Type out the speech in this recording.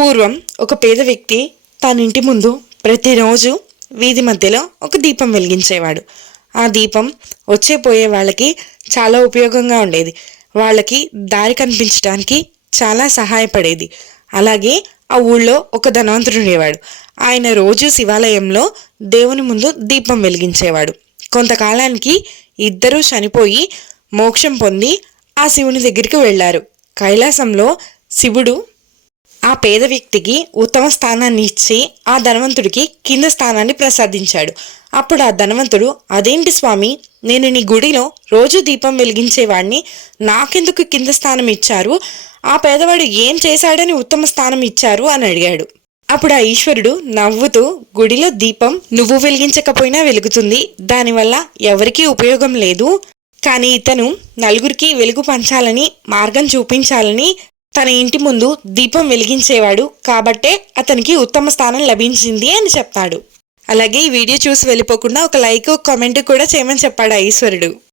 పూర్వం ఒక పేద వ్యక్తి తన ఇంటి ముందు ప్రతిరోజు వీధి మధ్యలో ఒక దీపం వెలిగించేవాడు. ఆ దీపం వచ్చే పోయే వాళ్ళకి చాలా ఉపయోగంగా ఉండేది. వాళ్ళకి దారి కనిపించడానికి చాలా సహాయపడేది. అలాగే ఆ ఊళ్ళో ఒక ధనవంతుడు ఉండేవాడు. ఆయన రోజు శివాలయంలో దేవుని ముందు దీపం వెలిగించేవాడు. కొంతకాలానికి ఇద్దరూ చనిపోయి మోక్షం పొంది ఆ శివుని దగ్గరికి వెళ్ళారు. కైలాసంలో శివుడు ఆ పేద వ్యక్తికి ఉత్తమ స్థానాన్ని ఇచ్చి ఆ ధనవంతుడికి కింద స్థానాన్ని ప్రసాదించాడు. అప్పుడు ఆ ధనవంతుడు, అదేంటి స్వామి, నేను నీ గుడిలో రోజు దీపం వెలిగించేవాడిని, నాకెందుకు కింద స్థానం ఇచ్చారు? ఆ పేదవాడు ఏం చేశాడని ఉత్తమ స్థానం ఇచ్చారు అని అడిగాడు. అప్పుడు ఆ ఈశ్వరుడు నవ్వుతూ, గుడిలో దీపం నువ్వు వెలిగించకపోయినా వెలుగుతుంది, దానివల్ల ఎవరికీ ఉపయోగం లేదు. కానీ ఇతను నలుగురికి వెలుగు పంచాలని, మార్గం చూపించాలని తన ఇంటి ముందు దీపం వెలిగించేవాడు, కాబట్టే అతనికి ఉత్తమ స్థానం లభించింది అని చెప్తాడు. అలాగే ఈ వీడియో చూసి వెళ్ళిపోకుండా ఒక లైక్, కామెంట్ కూడా చేయమని చెప్పాడు ఆ ఈశ్వరుడు.